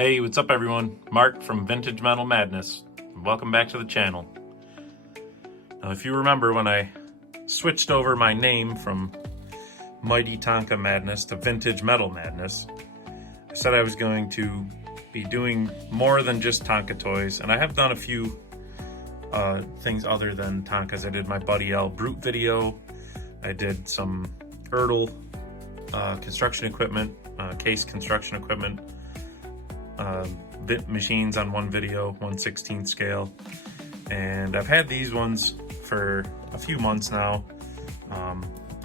Hey, what's up everyone? Mark from Vintage Metal Madness. Welcome back to the channel. Now, if you remember when I switched over my name from Mighty Tonka Madness to Vintage Metal Madness, I said I was going to be doing more than just Tonka toys, and I have done a few things other than Tonkas. I did my Buddy L Brute video. I did some Ertl construction equipment, case construction equipment, bit machines on one video, 1/16 scale, and I've had these ones for a few months now.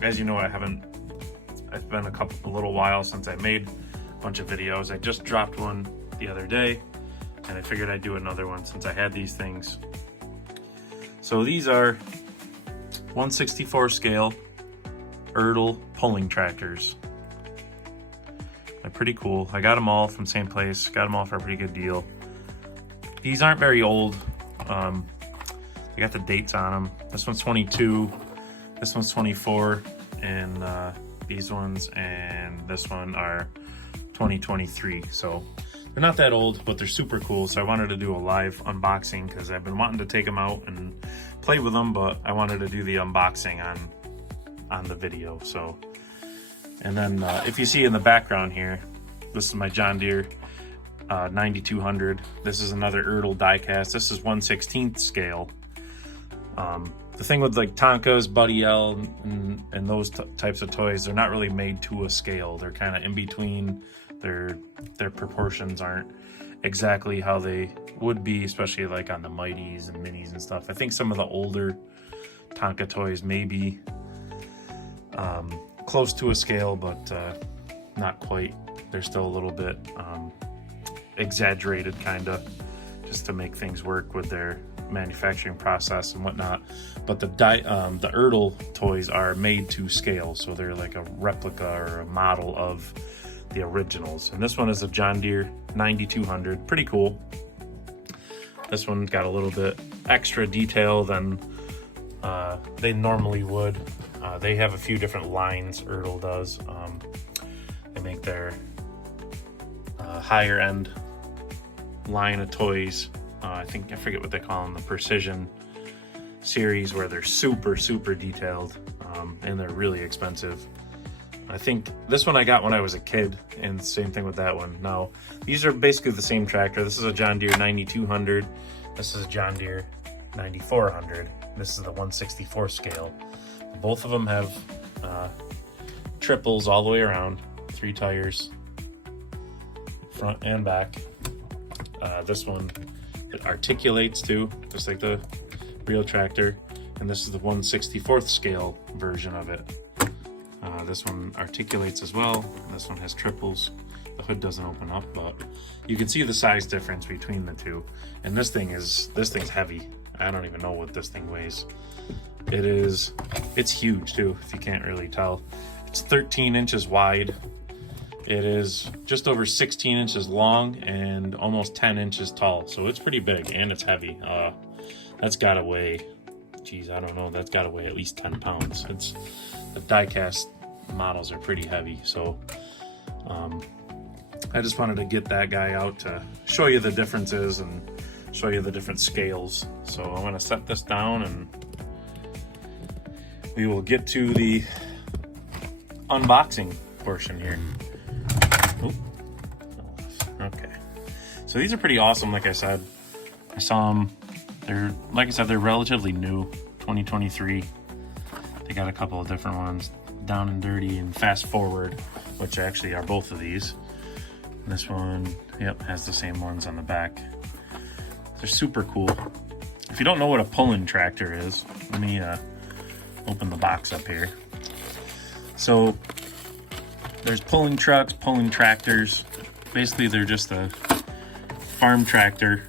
As you know, it's been a little while since I made a bunch of videos. I just dropped one the other day, and I figured I'd do another one since I had these things. So these are 1/64 scale Ertl pulling tractors. They're pretty cool. I got them all from the same place. Got them all for a pretty good deal. These aren't very old. They got the dates on them. This one's 22. This one's 24. And these ones and this one are 2023. So they're not that old, but they're super cool. So I wanted to do a live unboxing because I've been wanting to take them out and play with them, but I wanted to do the unboxing on the video. So, and then if you see in the background here, this is my John Deere 9200. This is another Ertl diecast. This is 1/16 scale. The thing with like Tonkas, Buddy L, and those types of toys, they're not really made to a scale. They're kind of in between. Their proportions aren't exactly how they would be, especially like on the Mighties and Minis and stuff. I think some of the older Tonka toys may be close to a scale, but not quite. They're still a little bit exaggerated, kind of, just to make things work with their manufacturing process and whatnot. But the Ertl toys are made to scale, so they're like a replica or a model of the originals. And this one is a John Deere 9200. Pretty cool. This one got a little bit extra detail than they normally would. They have a few different lines, Ertl does. They make their higher end line of toys. I forget what they call them, the Precision series, where they're super detailed, and they're really expensive. I think this one I got when I was a kid, and same thing with that one. Now, these are basically the same tractor. This is a John Deere 9200. This is a John Deere 9400. This is the 1/64 scale. Both of them have triples all the way around, 3 tires, front and back. This one, it articulates too, just like the real tractor. And this is the 1/64 scale version of it. This one articulates as well. This one has triples. The hood doesn't open up, but you can see the size difference between the two. And this thing's heavy. I don't even know what this thing weighs. It's huge too, if you can't really tell. It's 13 inches wide. It is just over 16 inches long and almost 10 inches tall. So it's pretty big, and it's heavy. That's gotta weigh, geez, I don't know, that's gotta weigh at least 10 pounds. The diecast models are pretty heavy. So I just wanted to get that guy out to show you the differences and show you the different scales. So I'm gonna set this down and we will get to the unboxing portion here. Oop. Okay. So these are pretty awesome. Like I said, I saw them. They're relatively new, 2023. They got a couple of different ones, Down and Dirty and Fast Forward, which actually are both of these. And this one, yep, has the same ones on the back. They're super cool. If you don't know what a pulling tractor is, let me open the box up here. So there's pulling trucks, pulling tractors. Basically, they're just a farm tractor,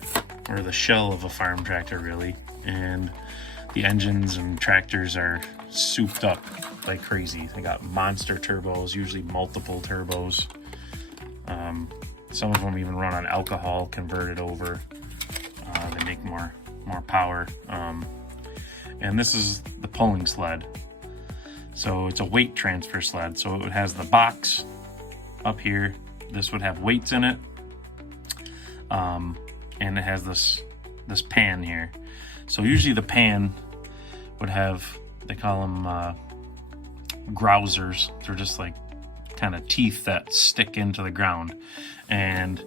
or the shell of a farm tractor, really. And the engines and tractors are souped up like crazy. They got monster turbos, usually multiple turbos. Some of them even run on alcohol converted over. They make more power. And this is the pulling sled. So it's a weight transfer sled. So it has the box up here. This would have weights in it. and it has this pan here. So usually the pan would have, they call them grousers. They're just like kind of teeth that stick into the ground, and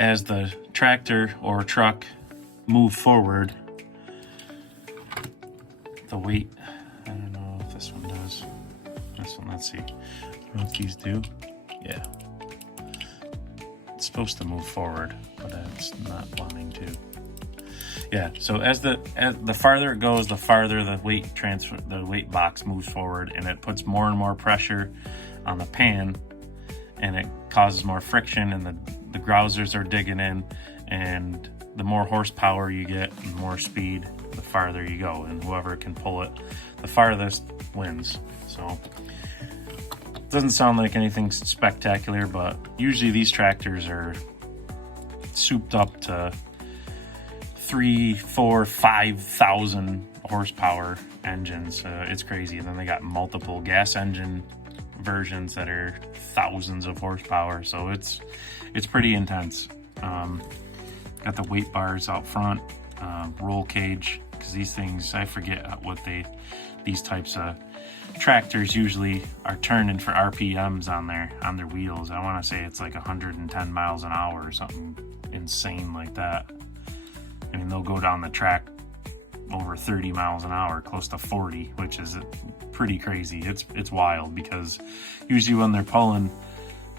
as the tractor or truck move forward, the weight, I don't know if this one does. This one, let's see. I don't know if these do. Yeah. It's supposed to move forward, but it's not wanting to. Yeah, so as the farther it goes, the farther the weight box moves forward, and it puts more and more pressure on the pan, and it causes more friction, and the grousers are digging in, and the more horsepower you get and more speed, the farther you go, and whoever can pull it the farthest wins. So it doesn't sound like anything spectacular, but usually these tractors are souped up to 3,000, 4,000, 5,000 horsepower engines. It's crazy. And then they got multiple gas engine versions that are thousands of horsepower, so it's pretty intense. Got the weight bars out front, roll cage, because these things, I forget what these types of tractors usually are turning for RPMs on their wheels. I want to say it's like 110 miles an hour or something insane like that. I mean, they'll go down the track over 30 miles an hour, close to 40, which is pretty crazy. It's wild, because usually when they're pulling,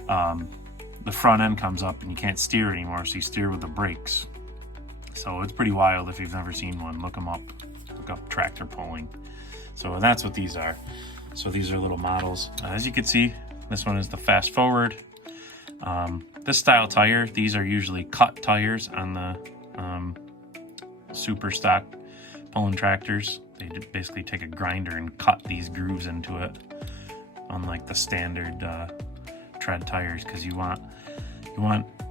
the front end comes up and you can't steer anymore, so you steer with the brakes. So it's pretty wild. If you've never seen one, look them up. Look up tractor pulling. So that's what these are. So these are little models. As you can see, this one is the fast forward. This style tire, these are usually cut tires on the super stock pulling tractors. They basically take a grinder and cut these grooves into it, unlike the standard tread tires, because you want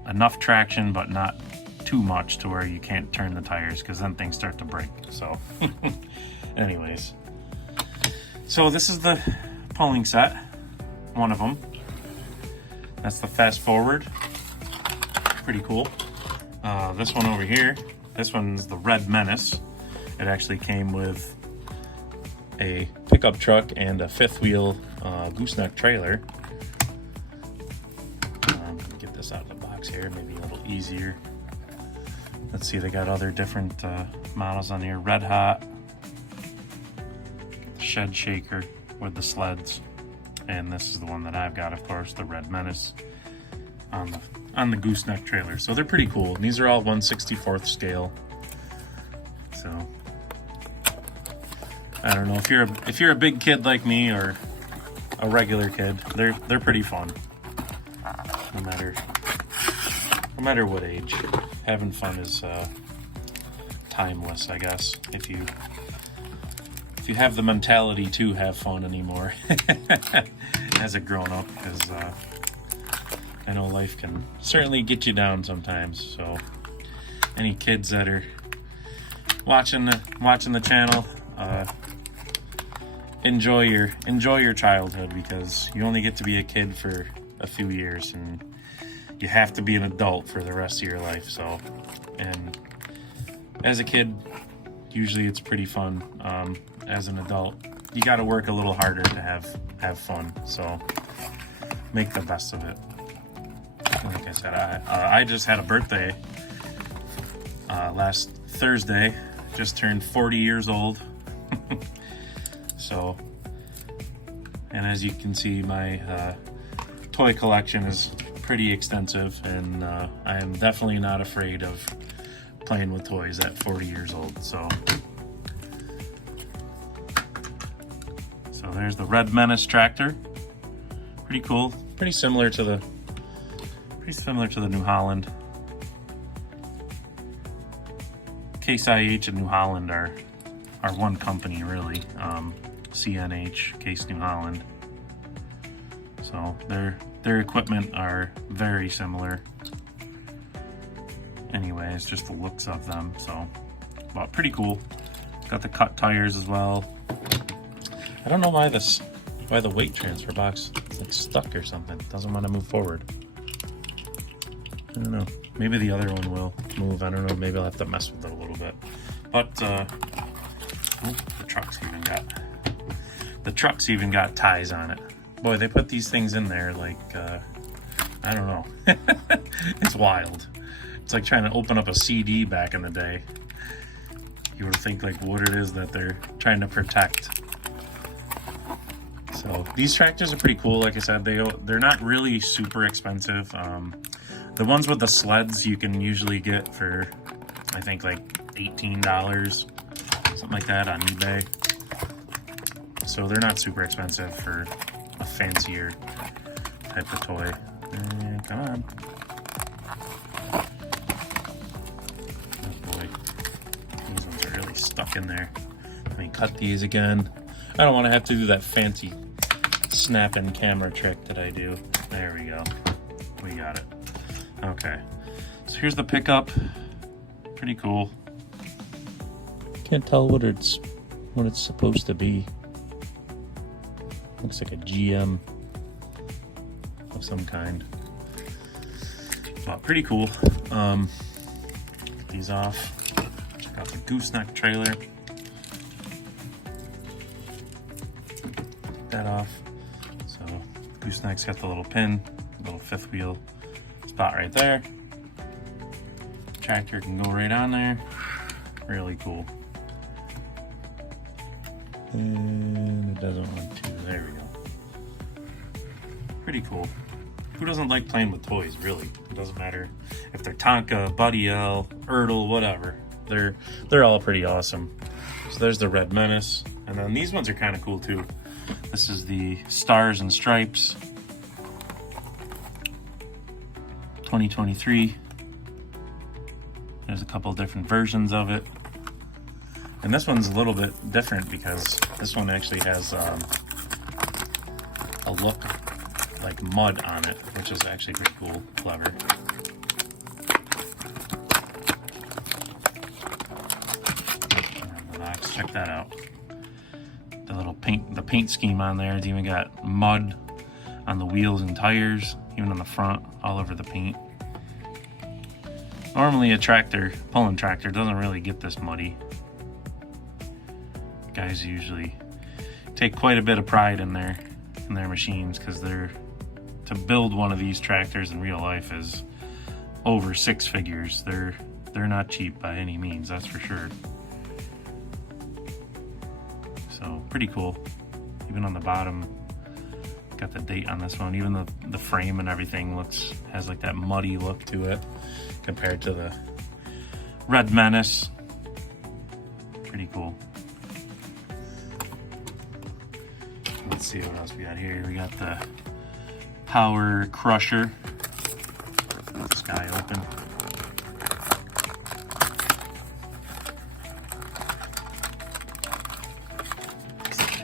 enough traction but not too much to where you can't turn the tires, because then things start to break. So anyways, so this is the pulling set, one of them. That's the fast forward, pretty cool. This one over here, this one's the Red Menace. It actually came with a pickup truck and a fifth wheel gooseneck trailer. Get this out of the box here, maybe a little easier. Let's see, they got other different models on here. Red Hot, the shed shaker with the sleds, and this is the one that I've got, of course, the Red Menace on the gooseneck trailer. So they're pretty cool. And these are all 1/64th scale. So I don't know if you're a big kid like me or a regular kid, they're pretty fun. No matter what age, having fun is timeless, I guess. If you have the mentality to have fun anymore as a grown-up, because I know life can certainly get you down sometimes. So any kids that are watching the channel, enjoy your childhood, because you only get to be a kid for a few years, and you have to be an adult for the rest of your life. So, and as a kid, usually it's pretty fun. As an adult, you got to work a little harder to have fun. So make the best of it. Like I said, I just had a birthday last Thursday. Just turned 40 years old. So, and as you can see, my toy collection is pretty extensive, and I am definitely not afraid of playing with toys at 40 years old. So there's the Red Menace tractor. Pretty cool. Pretty similar to the New Holland. Case IH and New Holland are one company, really. CNH, Case New Holland. So their equipment are very similar. Anyway, it's just the looks of them. So, but pretty cool. Got the cut tires as well. I don't know why the weight transfer box is like stuck or something. It doesn't want to move forward. I don't know. Maybe the other one will move. I don't know. Maybe I'll have to mess with it a little bit. But oh, the truck's even got ties on it. Boy, they put these things in there like I don't know. It's wild. It's like trying to open up a CD back in the day. You would think like what it is that they're trying to protect. So these tractors are pretty cool. Like I said, they're not really super expensive. The ones with the sleds you can usually get for, I think, like $18, something like that on eBay. So they're not super expensive for a fancier type of toy. Come on. Oh boy, these ones are really stuck in there. Let me cut these again. I don't want to have to do that fancy snapping camera trick that I do. There we go. We got it. Okay. So here's the pickup. Pretty cool. Can't tell what it's supposed to be. Looks like a GM of some kind. But pretty cool. Get these off. Check out the gooseneck trailer. Get that off. So gooseneck's got the little pin, little fifth wheel spot right there. Tractor can go right on there. Really cool. And it doesn't want to. There we go. Pretty cool. Who doesn't like playing with toys, really? It doesn't matter if they're Tonka, Buddy L, Ertl, whatever. They're all pretty awesome. So there's the Red Menace. And then these ones are kind of cool too. This is the Stars and Stripes 2023. There's a couple different versions of it. And this one's a little bit different because this one actually has a look like mud on it, which is actually pretty cool, clever. Relax, check that out. The little paint scheme on there. It's even got mud on the wheels and tires, even on the front, all over the paint. Normally a pulling tractor doesn't really get this muddy. Guys usually take quite a bit of pride in their machines because to build one of these tractors in real life is over six figures. They're not cheap by any means, that's for sure. So pretty cool. Even on the bottom, got the date on this one. Even the frame and everything has like that muddy look to it compared to the Red Menace. Pretty cool. Let's see what else we got here. We got the Power Crusher. Get this guy open.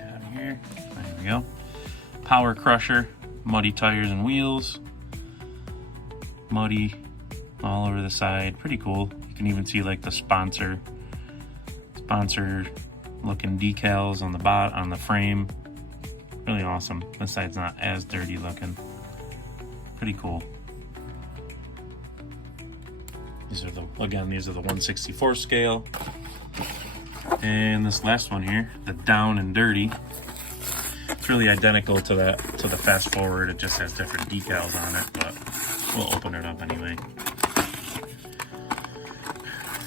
Out of here. There we go. Power Crusher, muddy tires and wheels. Muddy all over the side. Pretty cool. You can even see like the sponsor looking decals on the frame. Really awesome. This side's not as dirty looking. Pretty cool. These are the 1/64 scale. And this last one here, the Down and Dirty. It's really identical to the Fast Forward. It just has different decals on it, but we'll open it up anyway.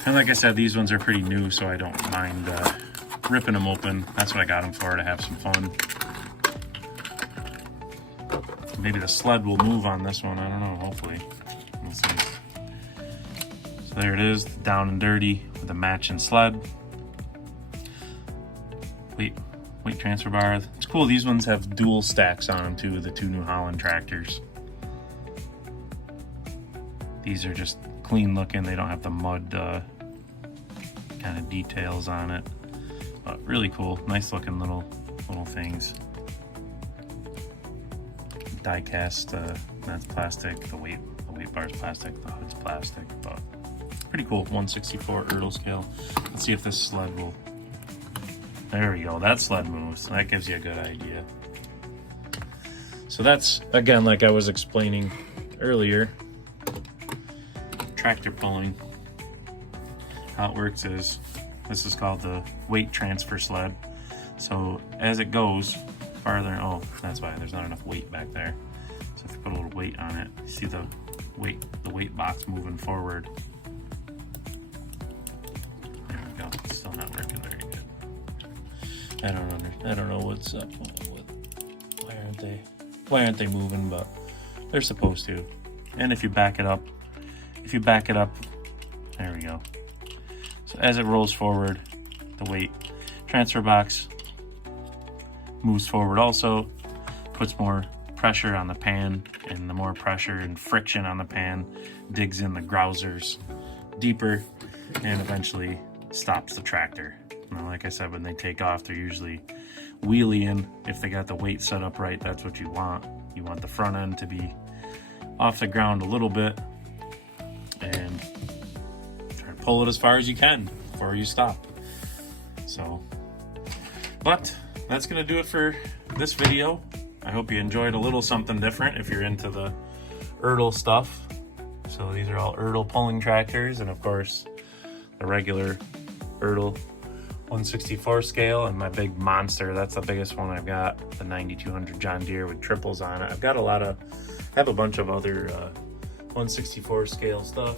And like I said, these ones are pretty new, so I don't mind ripping them open. That's what I got them for, to have some fun. Maybe the sled will move on this one. I don't know, hopefully. We'll see. So there it is, Down and Dirty with a matching sled. Weight transfer bar. It's cool, these ones have dual stacks on them too, the two New Holland tractors. These are just clean looking. They don't have the mud kind of details on it. But really cool, nice looking little things. Die cast, that's plastic. The weight bar is plastic. The hood's plastic, but pretty cool. 1/64 Ertl scale. Let's see if this sled will. There we go. That sled moves. That gives you a good idea. So that's, again, like I was explaining earlier, tractor pulling, how it works is, this is called the weight transfer sled. So as it goes farther, oh, that's why there's not enough weight back there. So if you put a little weight on it, you see the weight box moving forward. There we go. It's still not working very good. I don't know what's up. Why aren't they moving? But they're supposed to. And if you back it up, there we go. So as it rolls forward, the weight transfer box moves forward also, puts more pressure on the pan, and the more pressure and friction on the pan digs in the grousers deeper and eventually stops the tractor. Now, like I said, when they take off, they're usually wheeling. If they got the weight set up right, that's what you want. You want the front end to be off the ground a little bit and try to pull it as far as you can before you stop. So, but that's gonna do it for this video. I hope you enjoyed a little something different if you're into the Ertl stuff. So these are all Ertl pulling tractors, and of course the regular Ertl 1/64 scale, and my big monster, that's the biggest one I've got, the 9200 John Deere with triples on it. I have a bunch of other 1/64 scale stuff,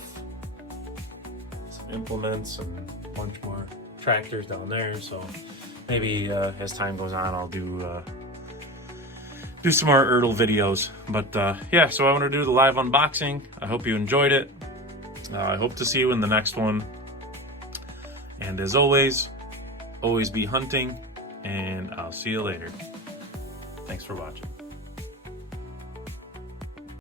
some implements, and a bunch more tractors down there. So maybe as time goes on, I'll do some more Ertl videos. But yeah, so I want to do the live unboxing. I hope you enjoyed it. I hope to see you in the next one. And as always be hunting, and I'll see you later. Thanks for watching.